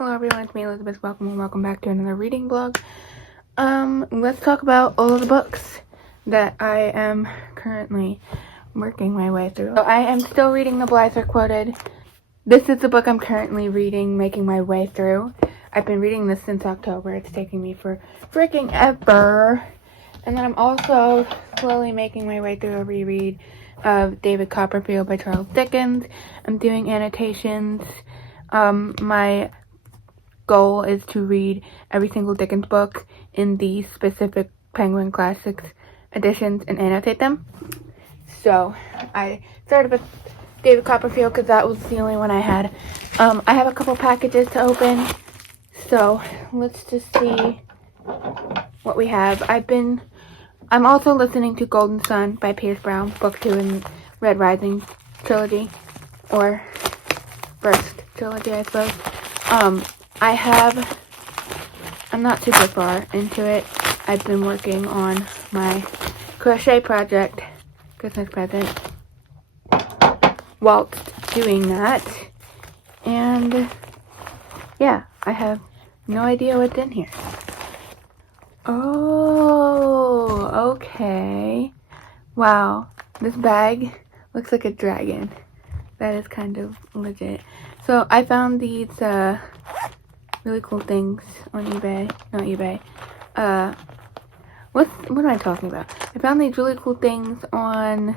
Hello everyone, it's me Elizabeth. Welcome back to another reading blog. Let's talk about all of the books that I am currently working my way through. So I am still reading The Blythes Are Quoted. This is the book I'm currently reading, making my way through. I've been reading this since October. It's taking me for freaking ever. And then I'm also slowly making my way through a reread of David Copperfield by Charles Dickens. I'm doing annotations. My goal is to read every single Dickens book in these specific Penguin Classics editions and annotate them. So I started with David Copperfield because that was the only one I had. I have a couple packages to open, so let's just see what we have. I'm also listening to Golden Sun by Pierce Brown, book 2 in Red Rising trilogy, or first trilogy, I suppose. I'm not super far into it. I've been working on my crochet project, Christmas present, whilst doing that. And yeah, I have no idea what's in here. Oh, okay. Wow, this bag looks like a dragon. That is kind of legit. So I found these really cool things on eBay. Not eBay. What am I talking about? I found these really cool things on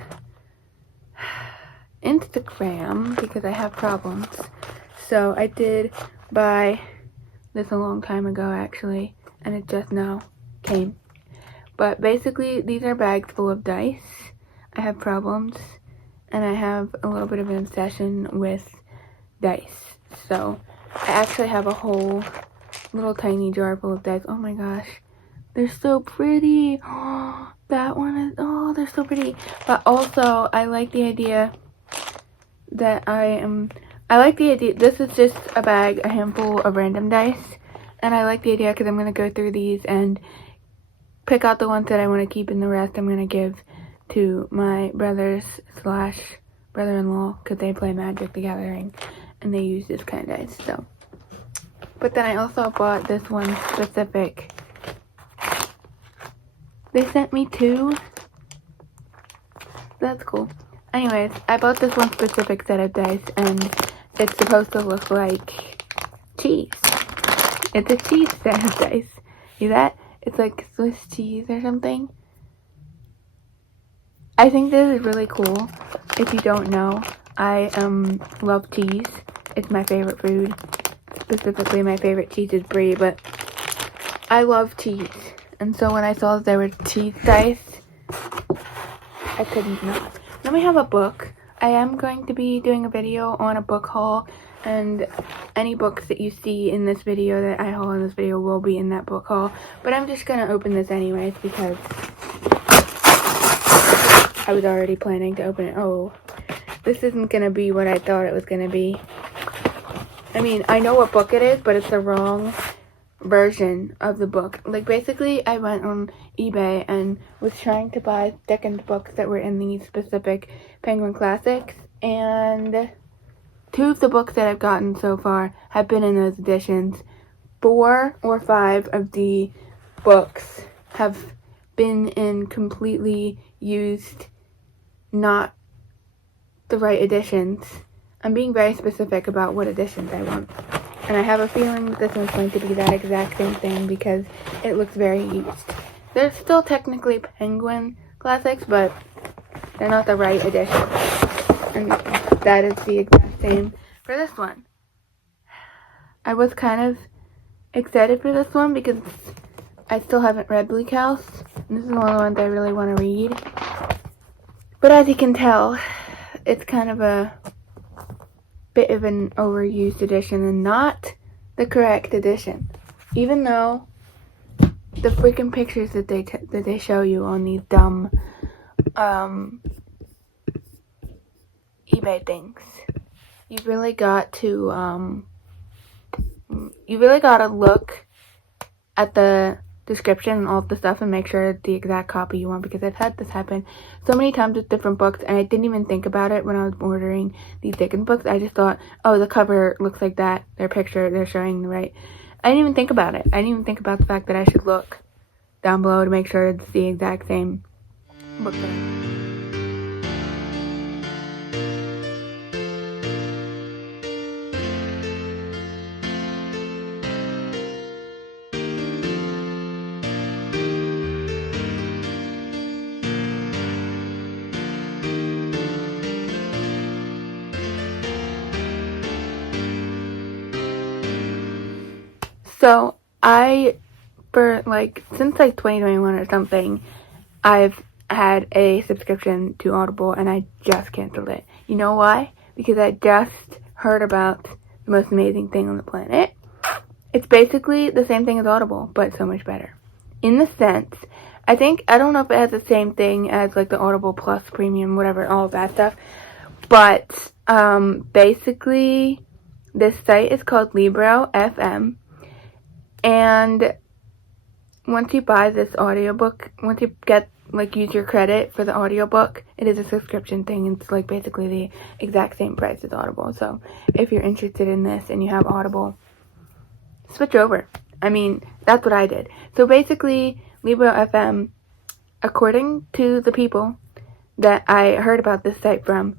Instagram because I have problems. So I did buy this a long time ago actually, and it just now came. But basically these are bags full of dice. I have problems, and I have a little bit of an obsession with dice. So I actually have a whole little tiny jar full of dice. Oh my gosh, they're so pretty. Oh, that one is, oh, they're so pretty. But also I like the idea that this is just a bag, a handful of random dice, and I like the idea because I'm going to go through these and pick out the ones that I want to keep, and the rest I'm going to give to my brothers / brother-in-law because they play Magic the Gathering and they use this kind of dice. So, but then I also bought this one specific. They sent me 2. That's cool. Anyways, I bought this one specific set of dice, and it's supposed to look like cheese. It's a cheese set of dice. See that? It's like Swiss cheese or something. I think this is really cool. If you don't know, I love cheese. It's my favorite food. Specifically, my favorite cheese is brie, but I love cheese. And so when I saw that there were cheese dice, I couldn't not. Then we have a book. I am going to be doing a video on a book haul, and any books that you see in this video that I haul in this video will be in that book haul. But I'm just going to open this anyways because I was already planning to open it. Oh, this isn't going to be what I thought it was going to be. I mean, I know what book it is, but it's the wrong version of the book. Like, basically, I went on eBay and was trying to buy Dickens books that were in these specific Penguin Classics, and 2 of the books that I've gotten so far have been in those editions. 4 or 5 of the books have been in completely used, not the right editions. I'm being very specific about what editions I want. And I have a feeling that this one's going to be that exact same thing because it looks very used. They're still technically Penguin Classics, but they're not the right edition. And that is the exact same for this one. I was kind of excited for this one because I still haven't read Bleak House. And this is one of the ones I really want to read. But as you can tell, it's kind of a bit of an overused edition and not the correct edition, even though the freaking pictures that they show you on these dumb eBay things, you really got to look at the description and all of the stuff and make sure it's the exact copy you want, because I've had this happen so many times with different books and I didn't even think about it when I was ordering these Dickens books. I just thought, oh, the cover looks like that, their picture, they're showing the right. I didn't even think about it. I didn't even think about the fact that I should look down below to make sure it's the exact same book. So for like since like 2021 or something, I've had a subscription to Audible and I just canceled it. You know why? Because I just heard about the most amazing thing on the planet. It's basically the same thing as Audible, but so much better. In the sense, I don't know if it has the same thing as like the Audible Plus Premium, whatever, all of that stuff. But basically, this site is called Libro FM. And once you buy this audiobook, once you get, like, use your credit for the audiobook, it is a subscription thing. It's, like, basically the exact same price as Audible. So, if you're interested in this and you have Audible, switch over. I mean, that's what I did. So, basically, Libro FM, according to the people that I heard about this site from,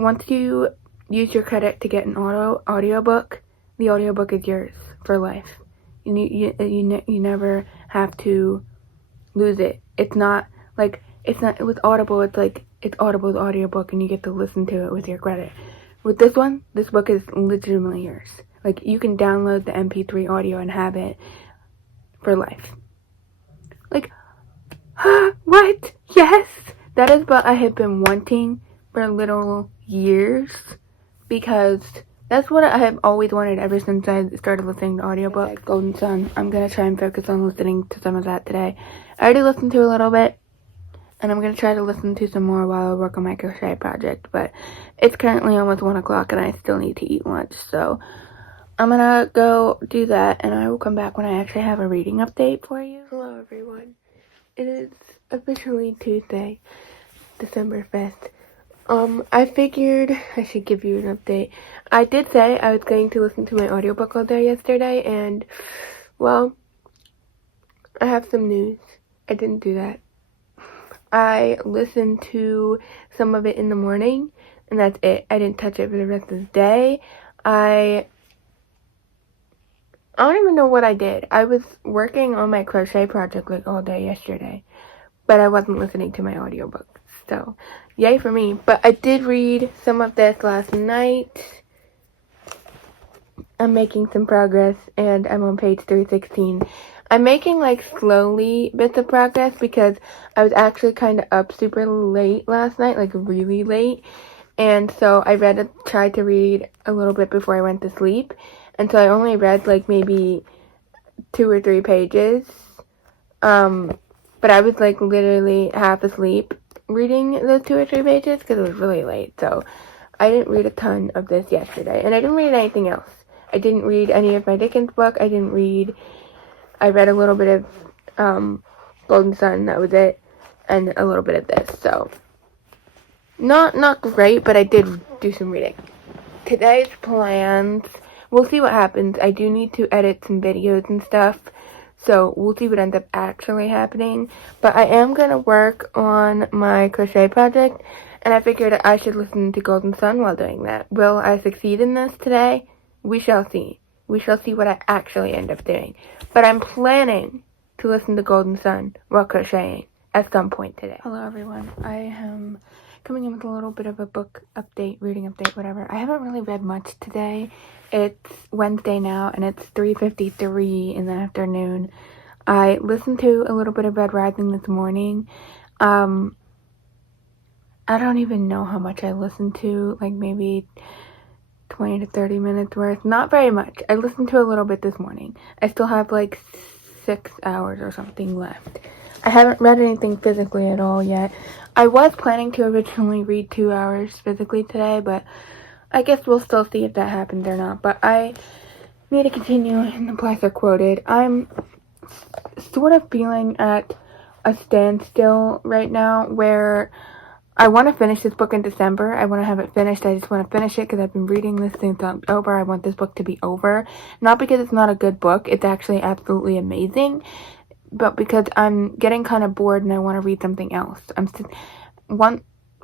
once you use your credit to get an audiobook, the audiobook is yours for life. You never have to lose it. It's not with Audible, it's like it's Audible's audiobook and you get to listen to it with your credit. With this one, this book is legitimately yours. Like, you can download the MP3 audio and have it for life. Like, what? Yes! That is what I have been wanting for literal years, because that's what I have always wanted ever since I started listening to audiobooks. Golden Sun. I'm going to try and focus on listening to some of that today. I already listened to a little bit, and I'm going to try to listen to some more while I work on my crochet project, but it's currently almost 1 o'clock and I still need to eat lunch, so I'm going to go do that, and I will come back when I actually have a reading update for you. Hello, everyone. It is officially Tuesday, December 5th. I figured I should give you an update. I did say I was going to listen to my audiobook all day yesterday, and, well, I have some news. I didn't do that. I listened to some of it in the morning, and that's it. I didn't touch it for the rest of the day. I don't even know what I did. I was working on my crochet project like all day yesterday, but I wasn't listening to my audiobook. So, yay for me. But I did read some of this last night. I'm making some progress, and I'm on page 316. I'm making, like, slowly bits of progress because I was actually kind of up super late last night, like, really late. And so I tried to read a little bit before I went to sleep. And so I only read, like, maybe 2 or 3 pages. But I was, like, literally half asleep reading those 2 or 3 pages because it was really late. So I didn't read a ton of this yesterday. And I didn't read anything else. I didn't read any of my Dickens book. I read a little bit of Golden Sun, that was it. And a little bit of this. So not great, but I did do some reading. Today's plans, we'll see what happens. I do need to edit some videos and stuff. So, we'll see what ends up actually happening. But I am going to work on my crochet project. And I figured I should listen to Golden Sun while doing that. Will I succeed in this today? We shall see. We shall see what I actually end up doing. But I'm planning to listen to Golden Sun while crocheting at some point today. Hello, everyone. I am coming in with a little bit of a book update, reading update, whatever. I haven't really read much today. It's Wednesday now, and it's 3:53 in the afternoon. I listened to a little bit of Red Rising this morning. I don't even know how much I listened to, like maybe 20 to 30 minutes worth. Not very much. I listened to a little bit this morning. I still have like 6 hours or something left. I haven't read anything physically at all yet. I was planning to originally read 2 hours physically today, but I guess we'll still see if that happens or not. But I need to continue in the place I quoted. I'm sort of feeling at a standstill right now where I want to finish this book in December. I want to have it finished. I just want to finish it because I've been reading this since October. I want this book to be over. Not because it's not a good book. It's actually absolutely amazing. But because I'm getting kind of bored and I want to read something else.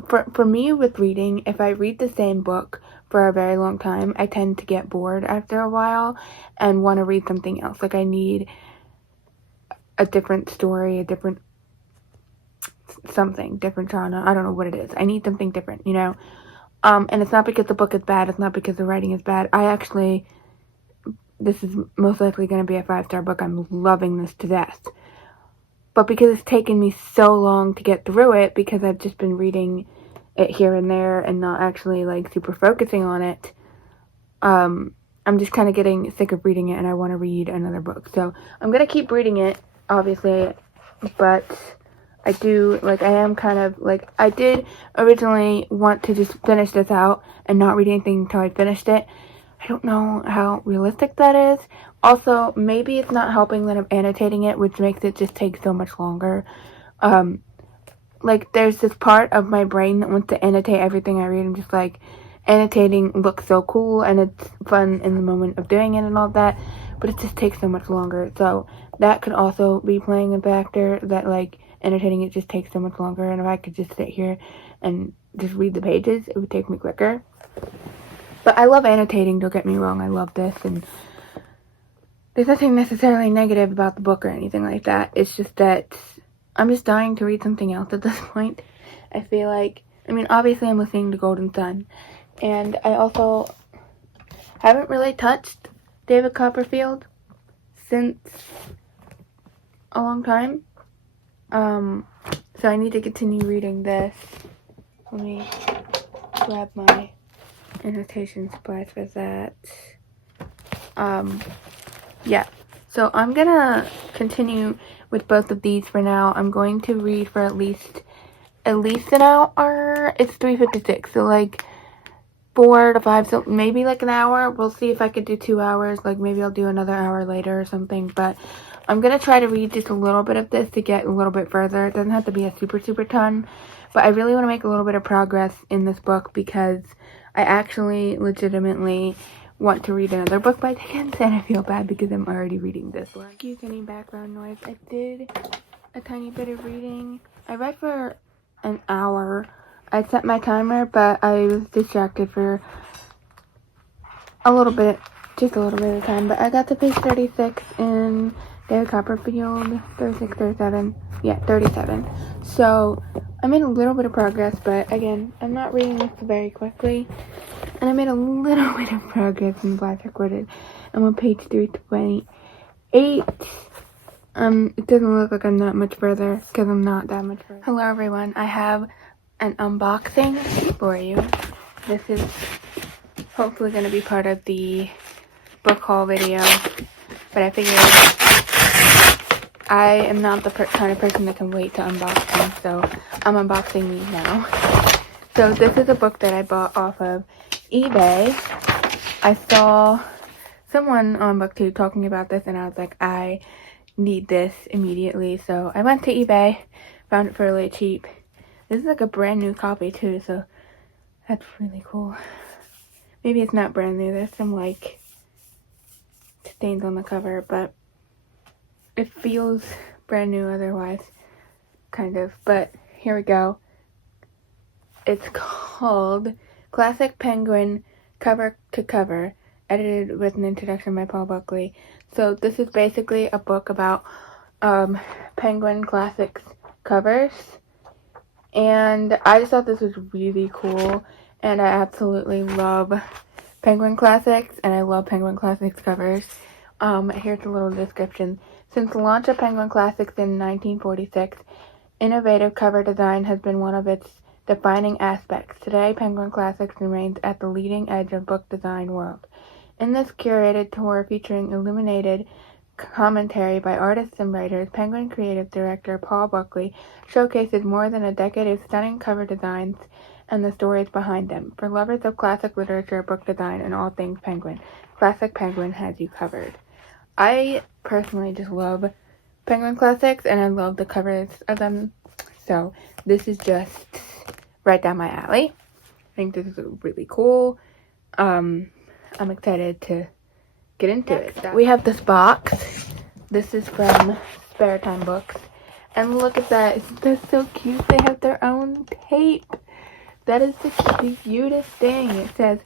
For me with reading, if I read the same book for a very long time, I tend to get bored after a while and want to read something else. Like I need a different story, a different something, different genre. I don't know what it is. I need something different, you know? And it's not because the book is bad. It's not because the writing is bad. This is most likely going to be a 5-star book. I'm loving this to death. But because it's taken me so long to get through it, because I've just been reading it here and there and not actually, like, super focusing on it, I'm just kind of getting sick of reading it and I want to read another book. So I'm going to keep reading it, obviously, but I am kind of, like, I did originally want to just finish this out and not read anything until I finished it. I don't know how realistic that is. Also, maybe it's not helping that I'm annotating it, which makes it just take so much longer. Like, there's this part of my brain that wants to annotate everything I read. I'm just like, annotating looks so cool, and it's fun in the moment of doing it and all that, but it just takes so much longer. So, that could also be playing a factor that, like, annotating it just takes so much longer, and if I could just sit here and just read the pages, it would take me quicker. But I love annotating, don't get me wrong, I love this, and there's nothing necessarily negative about the book or anything like that. It's just that I'm just dying to read something else at this point. I feel like, I mean, obviously I'm listening to Golden Sun, and I also haven't really touched David Copperfield since a long time. So I need to continue reading this. Let me grab my annotation supplies for that. Yeah. So I'm gonna continue with both of these for now. I'm going to read for at least an hour. It's 3:56, so like 4 to 5, so maybe like an hour. We'll see if I could do 2 hours. Like maybe I'll do another hour later or something, but I'm gonna try to read just a little bit of this to get a little bit further. It doesn't have to be a super ton, but I really want to make a little bit of progress in this book because I actually legitimately want to read another book by Dickens, and I feel bad because I'm already reading this one. Excuse any background noise. I did a tiny bit of reading. I read for an hour. I set my timer, but I was distracted for just a little bit of time. But I got to page 36 in David Copperfield, 36, 37. Yeah, 37. So I made a little bit of progress, but again, I'm not reading this very quickly. And I made a little bit of progress in Black Wooded. I'm on page 328. It doesn't look like I'm that much further, because I'm not that much further. Hello everyone, I have an unboxing for you. This is hopefully going to be part of the book haul video, but I figured I am not the kind of person that can wait to unbox them, so I'm unboxing these now. So this is a book that I bought off of eBay. I saw someone on BookTube talking about this, and I was like, I need this immediately. So I went to eBay, found it for really cheap. This is like a brand new copy too, so that's really cool. Maybe it's not brand new. There's some like stains on the cover, but it feels brand new otherwise, kind of. But here we go. It's called Classic Penguin Cover to Cover, edited with an introduction by Paul Buckley. So this is basically a book about Penguin Classics covers, and I just thought this was really cool, and I absolutely love Penguin Classics, and I love Penguin Classics covers. Here's a little description. Since the launch of Penguin Classics in 1946, innovative cover design has been one of its defining aspects. Today, Penguin Classics remains at the leading edge of book design world. In this curated tour featuring illuminated commentary by artists and writers, Penguin creative director Paul Buckley showcases more than a decade of stunning cover designs and the stories behind them. For lovers of classic literature, book design, and all things Penguin, Classic Penguin has you covered. I personally just love Penguin Classics, and I love the covers of them. So this is just right down my alley. I think this is really cool. I'm excited to get into it. We have this box. This is from Spare Time Books. And look at that. Isn't that so cute? They have their own tape. That is the cutest thing. It says,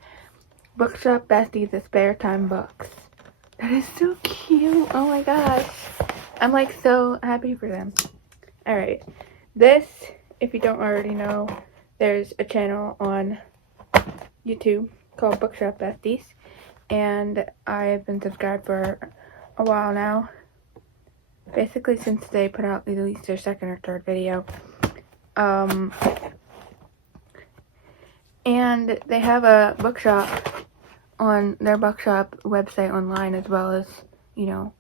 Bookshop Besties of Spare Time Books. That is so cute. Oh my gosh. I'm like so happy for them. Alright. This, if you don't already know, there's a channel on YouTube called Bookshop Besties. And I've been subscribed for a while now. Basically since they put out at least their second or third video. And they have a bookshop on their bookshop website online as well as, you know,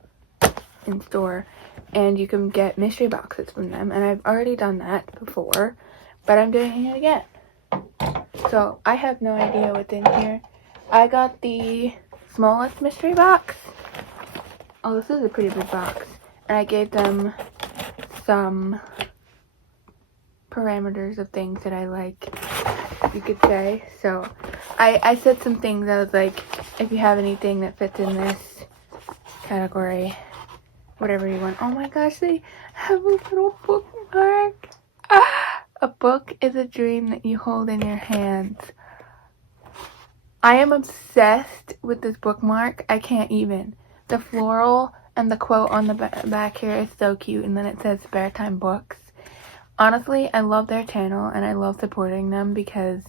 in store. And you can get mystery boxes from them. And I've already done that before, but I'm doing it again. So I have no idea what's in here. I got the smallest mystery box. Oh, this is a pretty big box. And I gave them some parameters of things that I like, you could say. So I said some things. I was like, if you have anything that fits in this category, whatever you want. Oh my gosh, they have a little bookmark. A book is a dream that you hold in your hands. I am obsessed with this bookmark. I can't even. The floral and the quote on the back here is so cute. And then it says Spare Time Books. Honestly, I love their channel and I love supporting them because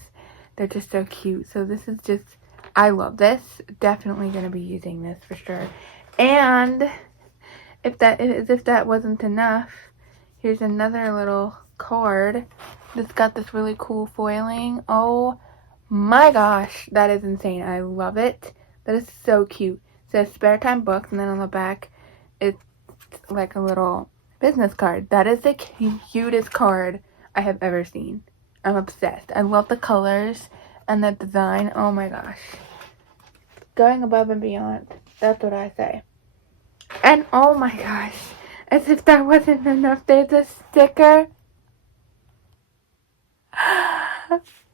they're just so cute. So this is just, I love this. Definitely going to be using this for sure. And if that wasn't enough, here's another little card that's got this really cool foiling. Oh my gosh, that is insane. I love it. That is so cute. It says Spare Time Books, and then on the back it's like a little business card. That is the cutest card I have ever seen. I'm obsessed. I love the colors and the design. Oh my gosh. Going above and beyond. That's what I say. And oh my gosh, as if that wasn't enough, there's a sticker.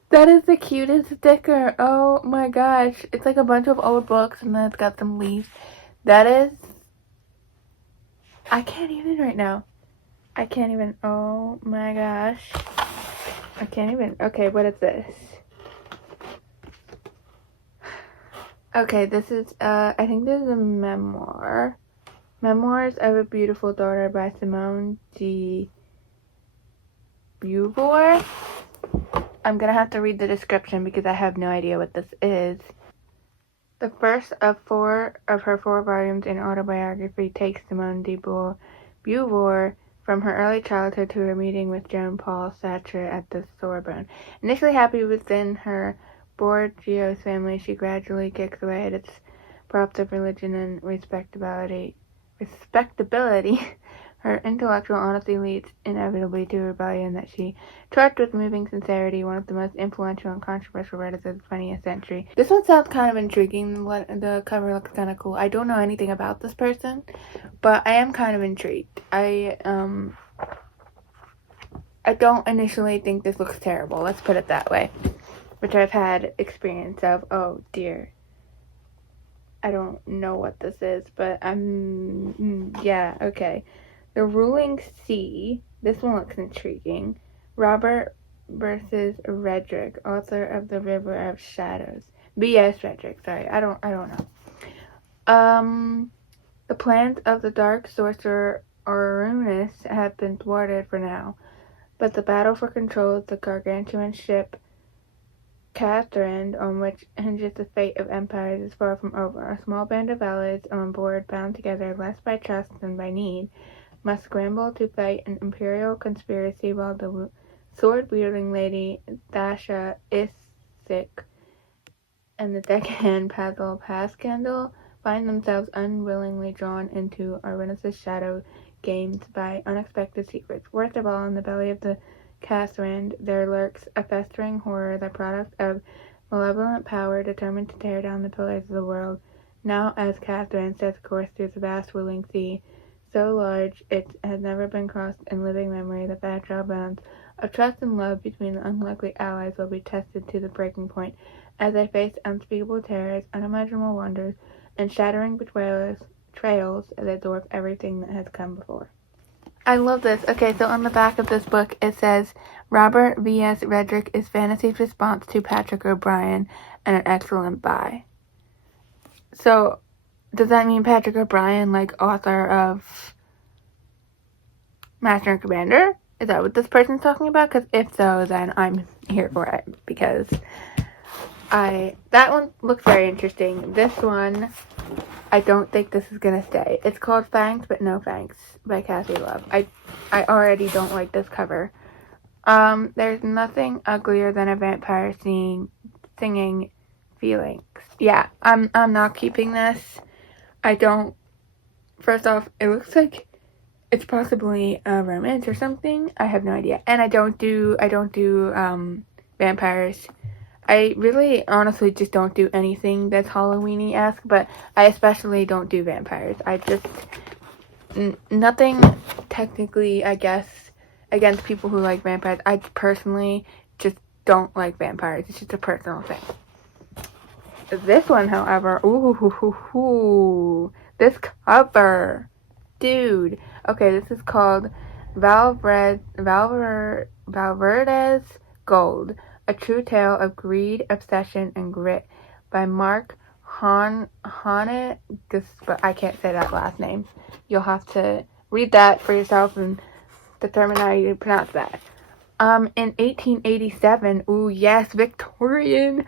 That is the cutest sticker. Oh my gosh. It's like a bunch of old books and then it's got some leaves. That is, I can't even right now. I can't even. Oh my gosh. I can't even. Okay, what is this? Okay, this is, I think this is a memoir. Memoirs of a Beautiful Daughter by Simone de Beauvoir. I'm gonna have to read the description because I have no idea what this is. The first of her four volumes in autobiography takes Simone de Beauvoir from her early childhood to her meeting with Joan Paul Sartre at the Sorbonne. Initially happy within her Bourgeois family, she gradually kicks away at its props of religion and respectability. Her intellectual honesty leads inevitably to rebellion that she charged with moving sincerity, one of the most influential and controversial writers of the 20th century. This one sounds kind of intriguing. The cover looks kind of cool. I don't know anything about this person, but I am kind of intrigued. I don't initially think this looks terrible. Let's put it that way. Which I've had experience of. Oh dear. I don't know what this is, but yeah, okay. The Ruling Sea. This one looks intriguing. Robert versus Redrick, author of The River of Shadows. B.S. Redrick, sorry. I don't know. The plans of the Dark Sorcerer Arunus have been thwarted for now, but the battle for control of the gargantuan ship Catherine, on which hinges the fate of empires, is far from over. A small band of allies on board, bound together less by trust than by need, must scramble to fight an imperial conspiracy while the sword-wielding lady Thasha Isik and the deckhand Pazel Pascandal find themselves unwillingly drawn into Arunus' shadow games by unexpected secrets. Worst of all, in the belly of the Catherine, there lurks a festering horror, the product of malevolent power determined to tear down the pillars of the world. Now, as Catherine sets course through the vast whirling sea, so large it has never been crossed in living memory. The fragile bonds of trust and love between the unlikely allies will be tested to the breaking point as they face unspeakable terrors, unimaginable wonders, and shattering betrayals that dwarf everything that has come before. I love this. Okay, so on the back of this book it says, Robert V.S. Redrick is fantasy's response to Patrick O'Brian and an excellent buy. So, does that mean Patrick O'Brian, like author of Master and Commander? Is that what this person's talking about? Because if so, then I'm here for it. Because that one looks very interesting. This one, I don't think this is gonna stay. It's called Fangs But No Thanks by Kathy Love. I already don't like this cover. There's nothing uglier than a vampire singing feelings. Yeah, I'm not keeping this. I don't. First off, it looks like it's possibly a romance or something. I have no idea. And I don't do vampires. I really honestly just don't do anything that's Halloween-y-esque, but I especially don't do vampires. I just nothing technically, I guess, against people who like vampires. I personally just don't like vampires. It's just a personal thing. This one, however, this cover, dude. Okay, this is called Valverde's Gold, a true tale of greed, obsession, and grit by Mark Honegger, but I can't say that last name. You'll have to read that for yourself and determine how you pronounce that. In 1887, ooh yes, Victorian,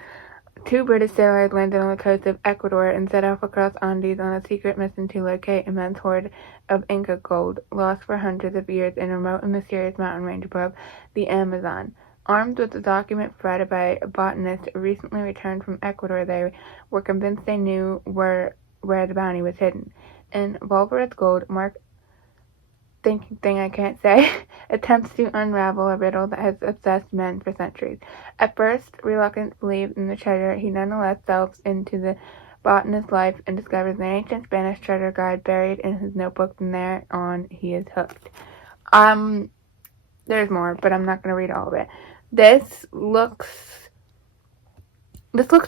2 British sailors landed on the coast of Ecuador and set off across Andes on a secret mission to locate immense hoard of Inca gold, lost for hundreds of years in a remote and mysterious mountain range above the Amazon. Armed with a document provided by a botanist recently returned from Ecuador, they were convinced they knew where the bounty was hidden. In Valverde's Gold, Mark attempts to unravel a riddle that has obsessed men for centuries. At first, reluctant to believe in the treasure, he nonetheless delves into the botanist's life and discovers an ancient Spanish treasure guide buried in his notebook. From there on, he is hooked. There's more, but I'm not going to read all of it. This looks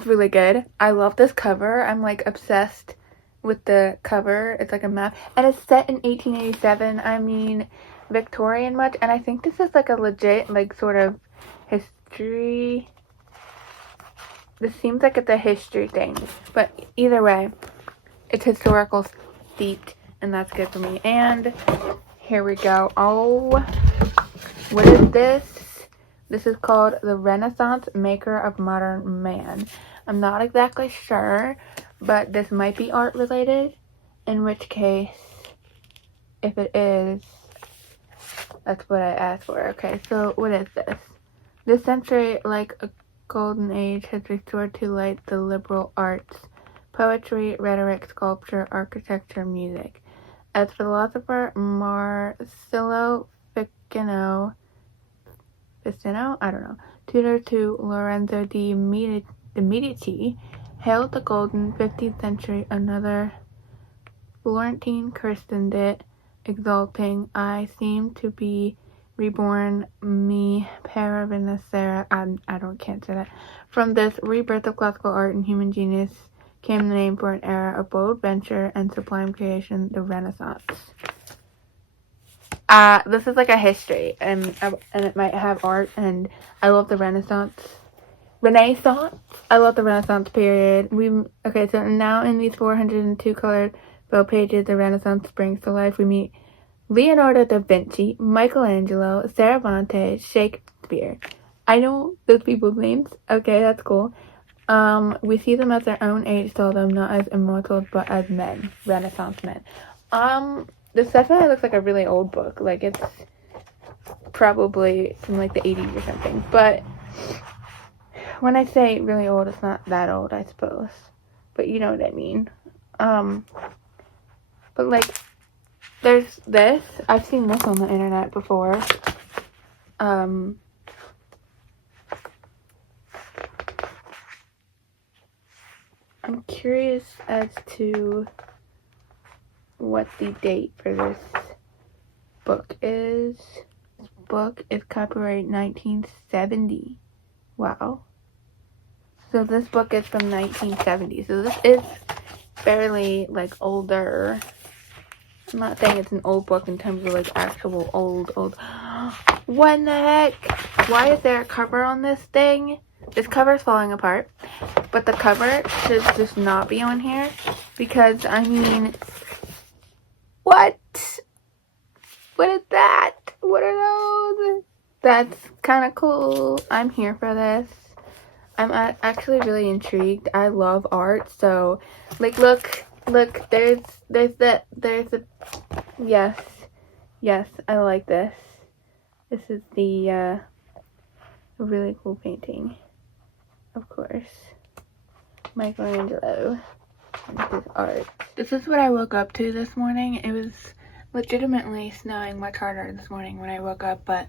really good. I love this cover. I'm like obsessed with the cover. It's like a map, and it's set in 1887. I mean, Victorian much, and I think this is like a legit, like, sort of history. This seems like it's a history thing, but either way, it's historical steeped, and that's good for me. And here we go. Oh, what is this? This is called The Renaissance Maker of Modern Man. I'm not exactly sure, but this might be art related, in which case, if it is, that's what I asked for. Okay, so what is this? This century, like a golden age, has restored to light the liberal arts, poetry, rhetoric, sculpture, architecture, music. As philosopher Marsilio Ficino, tutor to Lorenzo di Medici, hailed the golden 15th century. Another Florentine christened it, exulting, I seem to be reborn, me para venacera. Can't say that. From this rebirth of classical art and human genius came the name for an era of bold venture and sublime creation, the Renaissance. This is like a history, and it might have art, and I love the Renaissance. I love the Renaissance period. Okay, so now in these 402 colored felt pages, the Renaissance springs to life. We meet Leonardo da Vinci, Michelangelo, Cervantes, Shakespeare. I know those people's names. Okay, that's cool. We see them as their own age, saw them not as immortals, but as men, Renaissance men. This definitely looks like a really old book. Like, it's probably from like the 80s or something. But when I say really old, it's not that old, I suppose. But you know what I mean. But like, there's this. I've seen this on the internet before. I'm curious as to what the date for this book is. This book is copyright 1970. Wow. So this book is from 1970. So this is fairly, like, older. I'm not saying it's an old book in terms of, like, actual old. What in the heck? Why is there a cover on this thing? This cover's falling apart. But the cover should just not be on here. Because, I mean, what? What is that? What are those? That's kind of cool. I'm here for this. I'm actually really intrigued. I love art, so, like, look, there's yes, I like this. This is the, really cool painting, of course. Michelangelo. This is art. This is what I woke up to this morning. It was legitimately snowing much harder this morning when I woke up, but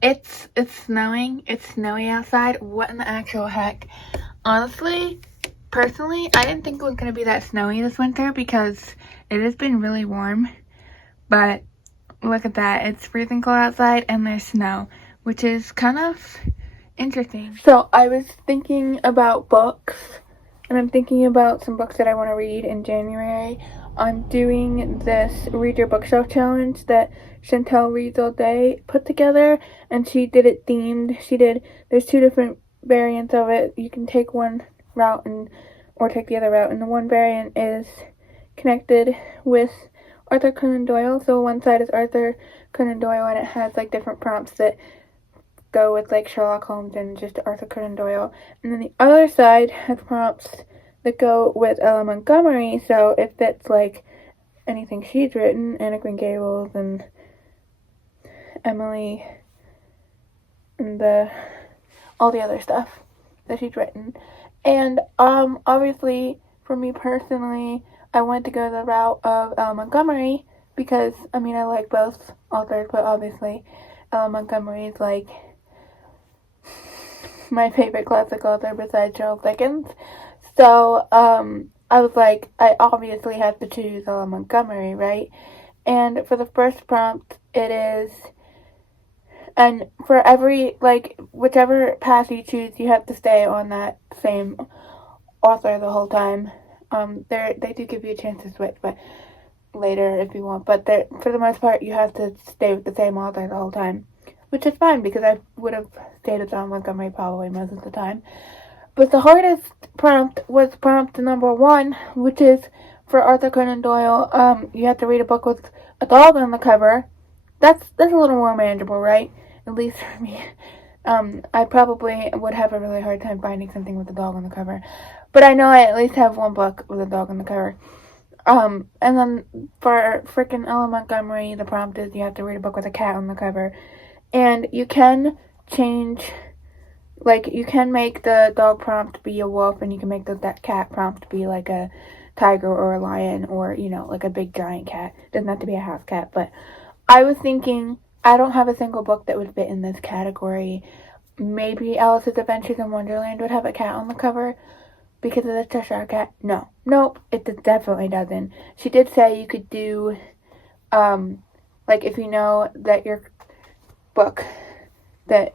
it's snowing. It's snowy outside. What in the actual heck? Honestly, personally, I didn't think it was going to be that snowy this winter because it has been really warm. But look at that. It's freezing cold outside and there's snow, which is kind of interesting. So I was thinking about books, and I'm thinking about some books that I want to read in January. I'm doing this Read Your Bookshelf challenge that Chantel Reads All Day put together, and she did it themed. There's two different variants of it. You can take one route or take the other route, and the one variant is connected with Arthur Conan Doyle. So one side is Arthur Conan Doyle, and it has, like, different prompts that go with, like, Sherlock Holmes and just Arthur Conan Doyle. And then the other side has prompts that go with Ella Montgomery, so it fits, like, anything she's written, Anna Green Gables and Emily and all the other stuff that she's written. And obviously, for me personally, I wanted to go the route of Ella Montgomery because, I mean, I like both authors, but obviously Ella Montgomery is, like, my favorite classic author besides Charles Dickens. So, I was like, I obviously have to choose Ella Montgomery, right? And for the first prompt, it is, and for every, like, whichever path you choose, you have to stay on that same author the whole time. They do give you a chance to switch, but later if you want. But for the most part, you have to stay with the same author the whole time, which is fine because I would have stayed with John Montgomery probably most of the time. But the hardest prompt was prompt number 1, which is for Arthur Conan Doyle. You have to read a book with a dog on the cover. That's a little more manageable, right? At least for me. I probably would have a really hard time finding something with a dog on the cover. But I know I at least have one book with a dog on the cover. And then for frickin' Ella Montgomery, the prompt is you have to read a book with a cat on the cover. And you can change, like, you can make the dog prompt be a wolf, and you can make that cat prompt be, like, a tiger or a lion or, you know, like a big giant cat. It doesn't have to be a house cat, but I was thinking, I don't have a single book that would fit in this category. Maybe Alice's Adventures in Wonderland would have a cat on the cover because of the Cheshire Cat. Nope, it definitely doesn't. She did say you could do, like, if you know that your book, that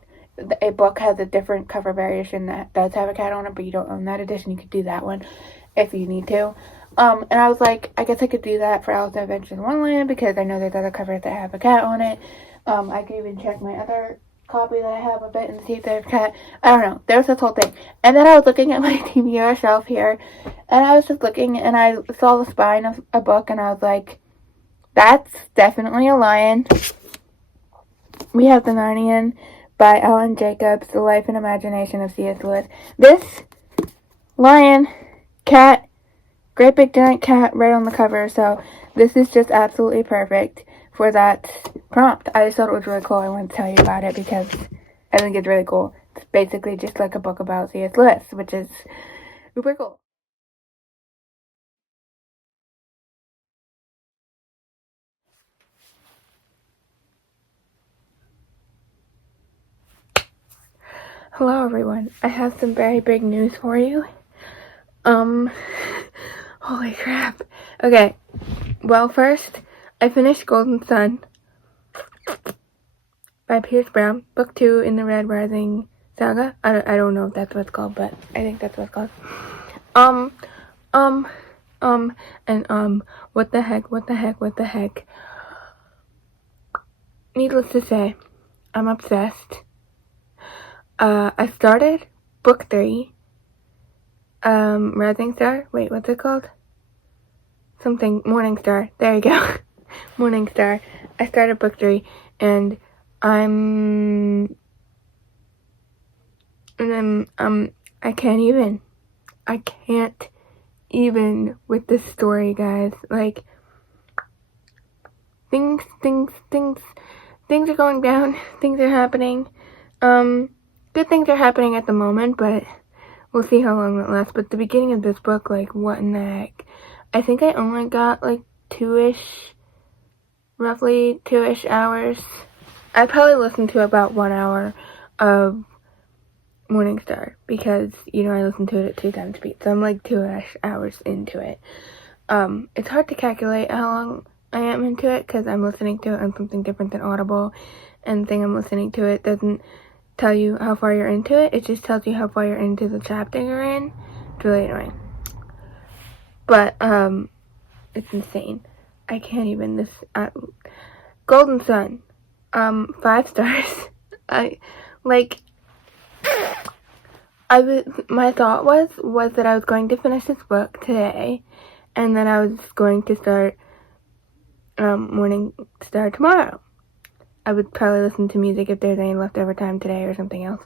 a book has a different cover variation that does have a cat on it, but you don't own that edition, you could do that one if you need to. And I was like, I guess I could do that for Alice's Adventures in Wonderland because I know there's other covers that have a cat on it. I could even check my other copy that I have of it and see if there's a cat. I don't know. There was this whole thing. And then I was looking at my TBR shelf here, and I was just looking, and I saw the spine of a book, and I was like, that's definitely a lion. We have The Narnian by Alan Jacobs, The Life and Imagination of C.S. Lewis. This lion, cat, great big giant cat right on the cover, so this is just absolutely perfect for that prompt. I just thought it was really cool. I wanted to tell you about it because I think it's really cool. It's basically just like a book about C.S. Lewis, which is super cool. Hello everyone. I have some very big news for you. Holy crap. Okay. Well, first, I finished Golden Sun by Pierce Brown, book 2 in the Red Rising saga. I don't know if that's what it's called, but I think that's what it's called. What the heck. Needless to say, I'm obsessed. I started book 3, Rising Star. Wait, what's it called? Something, Morning Star. There you go. Morning Star. I started book 3, and I can't even with this story, guys. Like, things are going down. Things are happening. Good things are happening at the moment, but we'll see how long that lasts. But the beginning of this book, like, what in the heck? I think I only got, like, roughly 2-ish hours. I probably listened to about 1 hour of Morning Star, because, I listened to it at 2 times speed, so I'm, like, 2-ish hours into it. It's hard to calculate how long I am into it, because I'm listening to it on something different than Audible, and the thing I'm listening to it doesn't tell you how far you're into it, it just tells you how far you're into the chapter you're in. It's really annoying. But, it's insane. I can't even, Golden Sun, 5 stars. My thought was that I was going to finish this book today, and then I was going to start, Morning Star tomorrow. I would probably listen to music if there's any leftover time today or something else.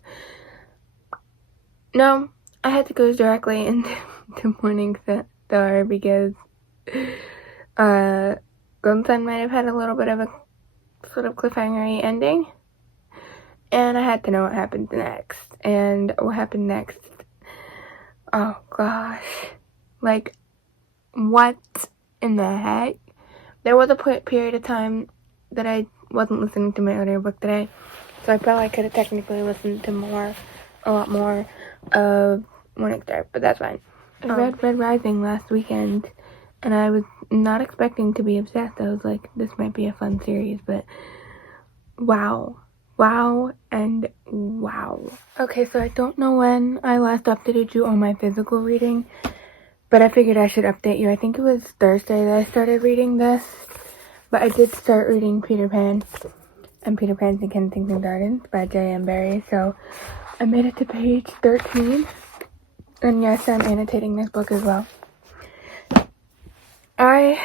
No, I had to go directly into Morning Star because Golden Sun might have had a little bit of a sort of cliffhanger-y ending, and I had to know what happened next. And what happened next, oh gosh, like, what in the heck? There was a period of time that I wasn't listening to my audiobook today, so I probably could have technically listened to a lot more of Morning Star, but that's fine. I read Red Rising last weekend, and I was not expecting to be obsessed. I was like, this might be a fun series, but wow, and wow. Okay, so I don't know when I last updated you on my physical reading, but I figured I should update you. I think it was Thursday that I started reading this, but I did start reading Peter Pan and Peter Pan's in Kensington Gardens by J.M. Barrie, so I made it to page 13, and yes, I'm annotating this book as well. I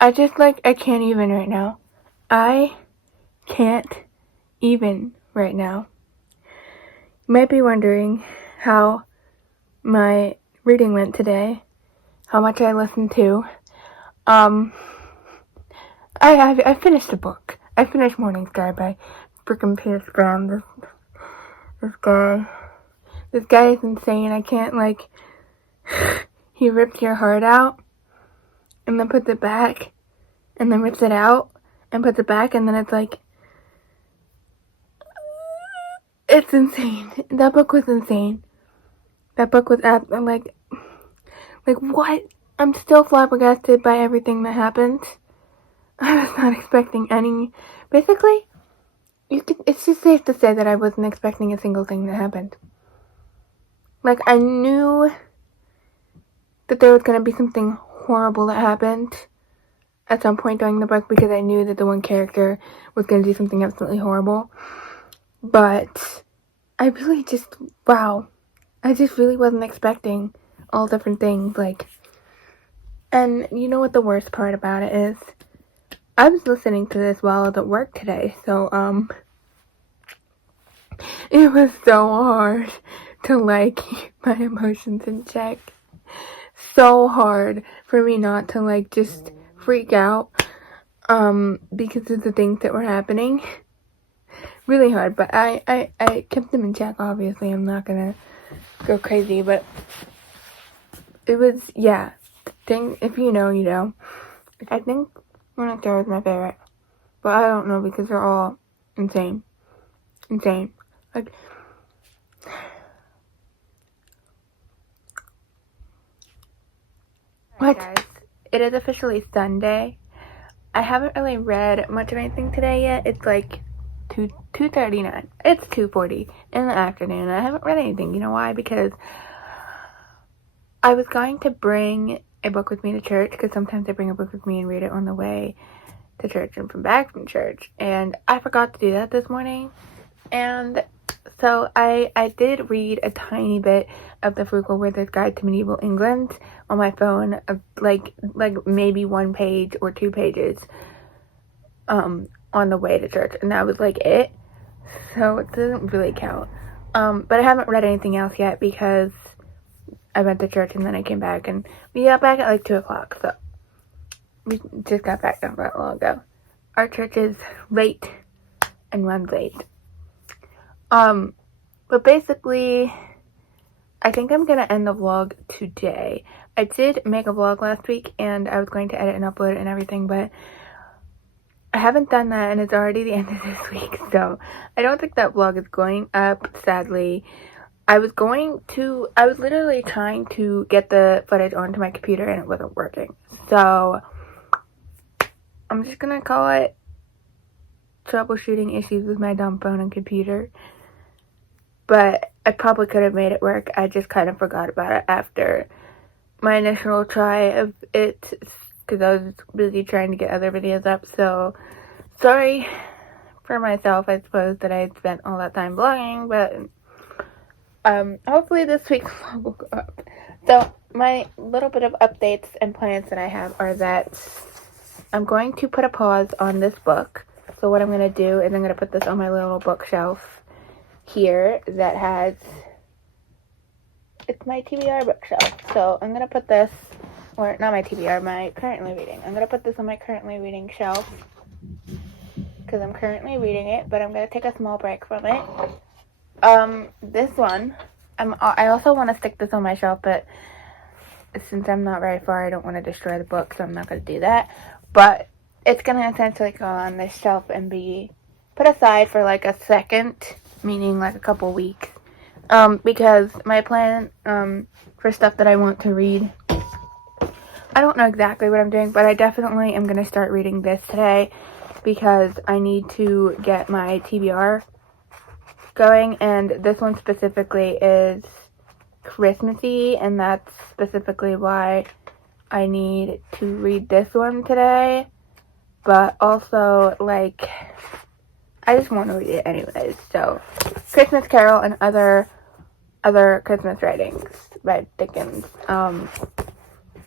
can't even right now. I can't even right now. You might be wondering how my reading went today, how much I listened to. I finished the book. I finished Morning Star by frickin' Pierce Brown. This guy is insane. I can't, he rips your heart out, and then puts it back, and then rips it out, and puts it back, and then it's like, it's insane. That book was insane. That book was, I'm like, what? I'm still flabbergasted by everything that happened. I was not expecting any, basically, it's just safe to say that I wasn't expecting a single thing that happened. Like, I knew that there was going to be something horrible that happened at some point during the book, because I knew that the one character was going to do something absolutely horrible. But I really just, wow. I just really wasn't expecting all different things, and you know what the worst part about it is? I was listening to this while I was at work today, so, it was so hard to, keep my emotions in check. So hard for me not to, just freak out, because of the things that were happening. Really hard, but I kept them in check, obviously. I'm not gonna go crazy, but it was, yeah. If you know, you know. I think Morning Star is my favorite, but I don't know, because they're all insane. What? Guys, it is officially Sunday. I haven't really read much of anything today yet. It's like 2:39. It's 2:40 in the afternoon. I haven't read anything. You know why? Because I was going to bring a book with me to church, because sometimes I bring a book with me and read it on the way to church and back from church. And I forgot to do that this morning. And so I did read a tiny bit of the Frugal Wizard's Guide to Medieval England on my phone, like maybe 1 page or 2 pages on the way to church, and that was like it. So it doesn't really count. But I haven't read anything else yet because I went to church and then I came back, and we got back at like 2 o'clock. So we just got back not that long ago. Our church is late and runs late. But basically, I think I'm gonna end the vlog today. I did make a vlog last week, and I was going to edit and upload it and everything, but I haven't done that, and it's already the end of this week, so I don't think that vlog is going up, sadly. I was literally trying to get the footage onto my computer, and it wasn't working. So I'm just gonna call it troubleshooting issues with my dumb phone and computer. But I probably could have made it work. I just kind of forgot about it after my initial try of it, because I was busy trying to get other videos up. So sorry for myself, I suppose, that I had spent all that time vlogging, but hopefully this week's vlog will go up. So my little bit of updates and plans that I have are that I'm going to put a pause on this book. So what I'm going to do is I'm going to put this on my little bookshelf here that has, it's my TBR bookshelf. So I'm going to put this, or not my TBR, my currently reading. I'm going to put this on my currently reading shelf because I'm currently reading it, but I'm going to take a small break from it. This one, I also want to stick this on my shelf, but since I'm not very far, I don't want to destroy the book, so I'm not going to do that. But it's going to essentially go on this shelf and be put aside for like a second, meaning like a couple weeks, because my plan for stuff that I want to read, I don't know exactly what I'm doing, but I definitely am going to start reading this today because I need to get my TBR going, and this one specifically is Christmassy, and that's specifically why I need to read this one today. But also, like, I just want to read it anyways. So, Christmas Carol and other Christmas writings by Dickens.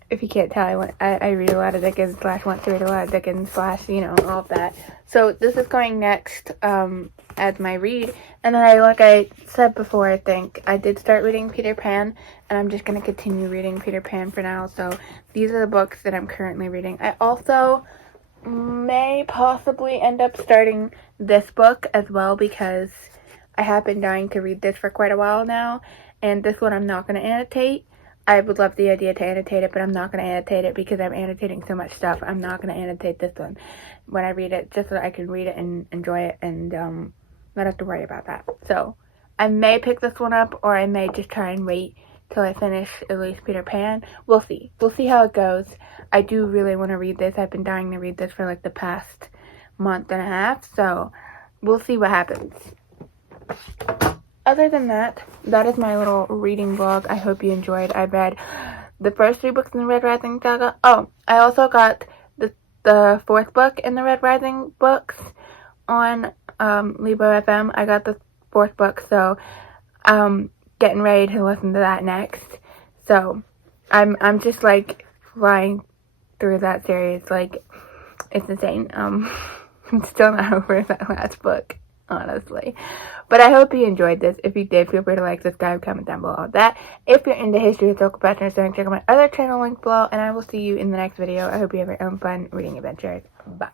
If you can't tell, I read a lot of Dickens / want to read a lot of Dickens / you know, all of that. So this is going next as my read. And then like I said before, I think I did start reading Peter Pan, and I'm just going to continue reading Peter Pan for now. So these are the books that I'm currently reading. I also may possibly end up starting this book as well, because I have been dying to read this for quite a while now, and this one I'm not going to annotate. I would love the idea to annotate it, but I'm not going to annotate it because I'm annotating so much stuff. I'm not going to annotate this one when I read it, just so that I can read it and enjoy it and not have to worry about that. So I may pick this one up, or I may just try and wait till I finish at least Peter Pan. We'll see. We'll see how it goes. I do really want to read this. I've been dying to read this for like the past month and a half, so we'll see what happens. Other than that, that is my little reading vlog. I hope you enjoyed. I read the first 3 books in the Red Rising saga. Oh, I also got the 4th book in the Red Rising books on Libro FM. I got the 4th book, so getting ready to listen to that next. So I'm just like flying through that series. Like, it's insane. I'm still not over that last book, honestly. But I hope you enjoyed this. If you did, feel free to like, subscribe, comment down below, all that. If you're into history, historical patterns, check out my other channel link below, and I will see you in the next video. I hope you have your own fun reading adventures. Bye.